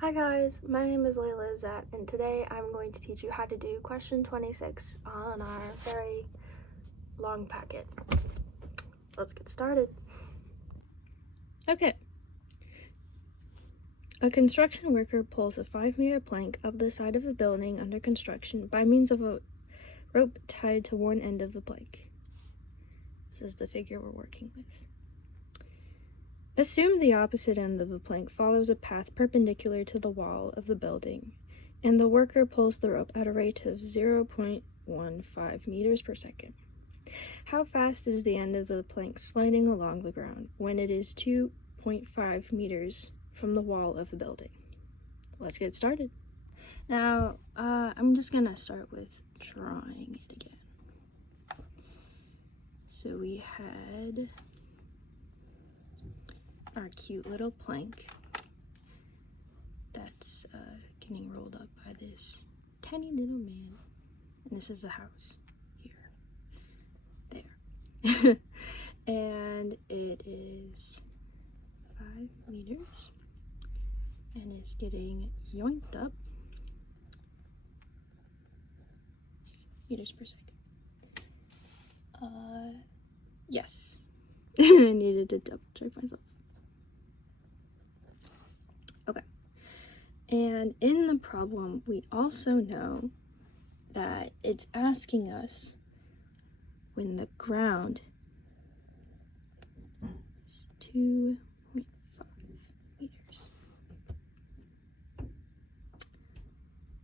Hi guys, my name is Layla Izzat, and today I'm going to teach you how to do question 26 on our very long packet. Let's get started. Okay. A construction worker pulls a 5-meter plank up the side of a building under construction by means of a rope tied to one end of the plank. This is the figure we're working with. Assume the opposite end of the plank follows a path perpendicular to the wall of the building, and the worker pulls the rope at a rate of 0.15 meters per second. How fast is the end of the plank sliding along the ground when it is 2.5 meters from the wall of the building? Let's get started. Now, I'm just gonna start with drawing it again. So we had our cute little plank that's getting rolled up by this tiny little man. And this is a house here, there. And it is 5 meters and is getting yoinked up meters per second. Yes. I needed to double check myself. Okay. And in the problem, we also know that it's asking us when the ground is 2.5 meters.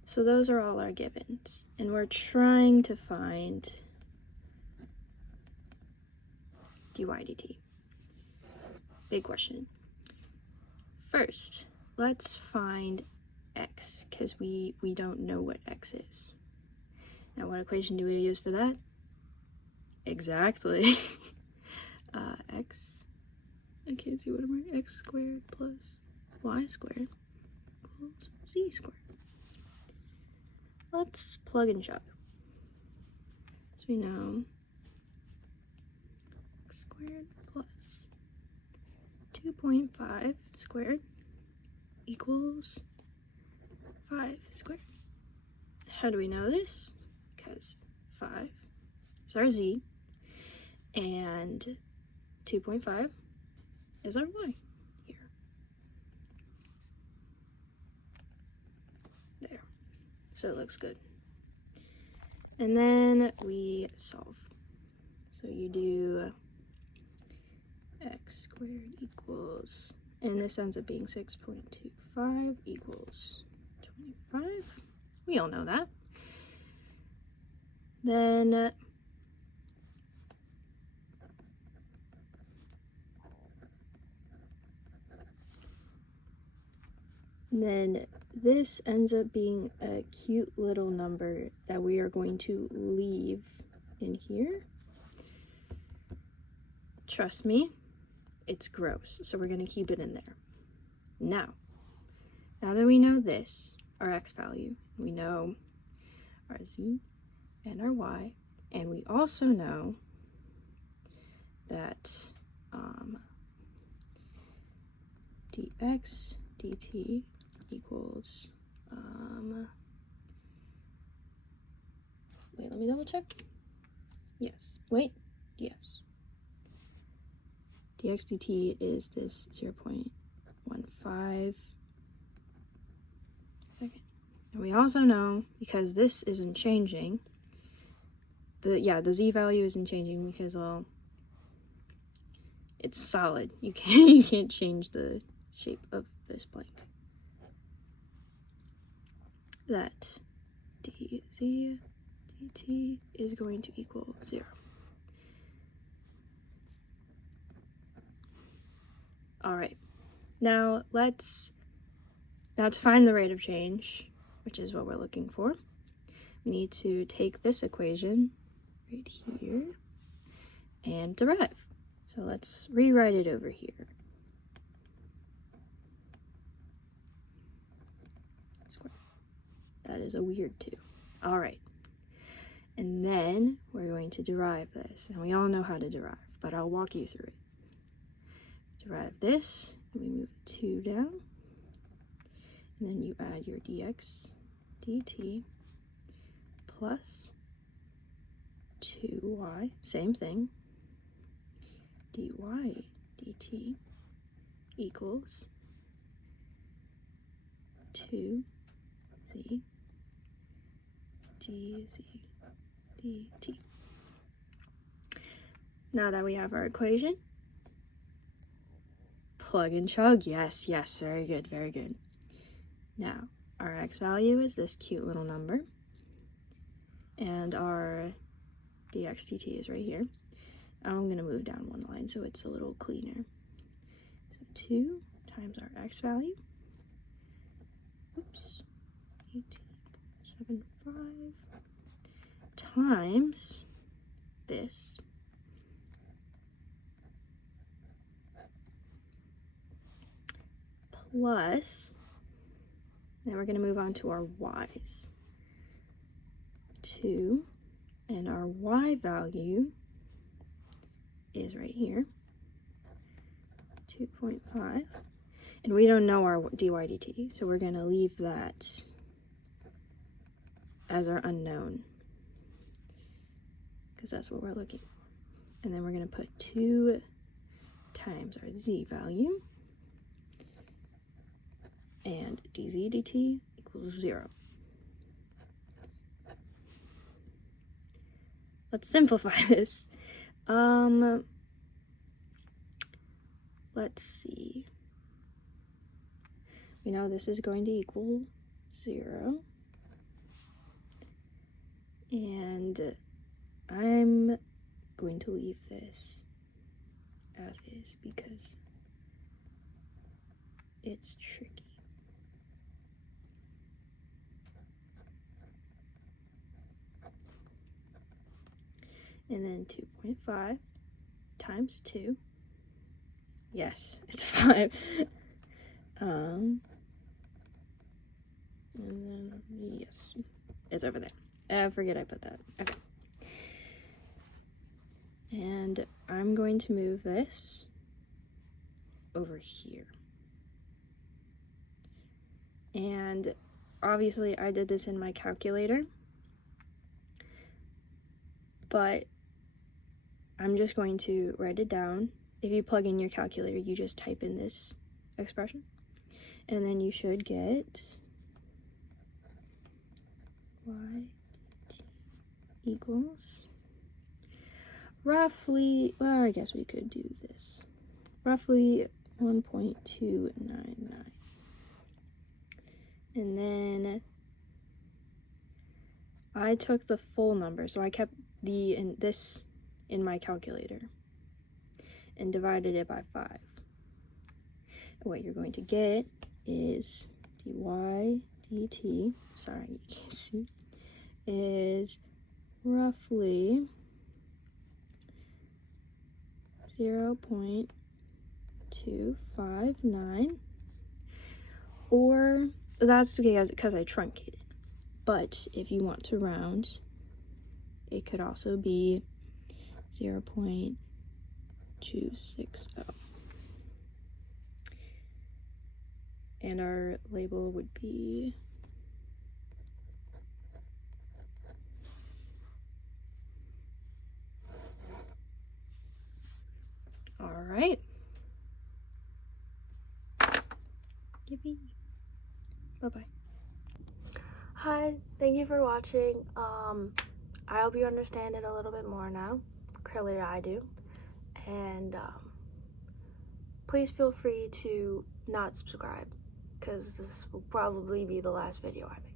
So those are all our givens. And we're trying to find dy dt. Big question. First, let's find x, because we don't know what x is. Now, what equation do we use for that? Exactly. X, I can't see what I'm writing, x squared plus y squared equals z squared. Let's plug and chug. So we know x squared plus 2.5 squared equals 5 squared. How do we know this? Because 5 is our z and 2.5 is our y here. There. So it looks good. And then we solve. So you do x squared equals, and this ends up being 6.25 equals 25. We all know that. Then this ends up being a cute little number that we are going to leave in here. Trust me, it's gross, so we're going to keep it in there. Now that we know this, our x value, we know our z and our y, and we also know that dx dt equals, wait, let me double check. Yes, wait, yes. Dx dt is this 0.15 second. And we also know, because this isn't changing, the z value isn't changing because, well, it's solid. You can't change the shape of this blank. That dz dt is going to equal 0. All right. Now to find the rate of change, which is what we're looking for, we need to take this equation right here and derive. So let's rewrite it over here. That is a weird 2. All right. And then we're going to derive this. And we all know how to derive, but I'll walk you through it. Derive this, we move 2 down, And then you add your dx dt plus 2y, same thing, dy dt equals 2z dz dt. Now that we have our equation, plug and chug. Yes, yes, very good, very good. Now, our x value is this cute little number, and our dx dt is right here. I'm going to move down one line so it's a little cleaner. So 2 times our x value, oops, 18.75 times this, plus, then we're going to move on to our y's. 2, and our y value is right here, 2.5, and we don't know our dy dt, so we're going to leave that as our unknown, because that's what we're looking for. And then we're going to put 2 times our z value, and dz dt equals 0. Let's simplify this. Let's see. We know this is going to equal 0. And I'm going to leave this as is because it's tricky. And then 2.5 times 2. Yes, it's 5. And then, yes, it's over there. I forget I put that. Okay. And I'm going to move this over here. And obviously I did this in my calculator, but I'm just going to write it down. If you plug in your calculator, you just type in this expression, and then you should get y equals roughly, well, I guess we could do this, roughly 1.299. And then I took the full number, so I kept this in my calculator and divided it by 5. And what you're going to get is dy dt, sorry you can't see, is roughly 0.259, or that's okay because I truncated. But if you want to round, it could also be 0.260. And our label would be all right. Yippee. Bye-bye. Hi, thank you for watching. I hope you understand it a little bit more now. Clearly I do. And please feel free to not subscribe, because this will probably be the last video I make.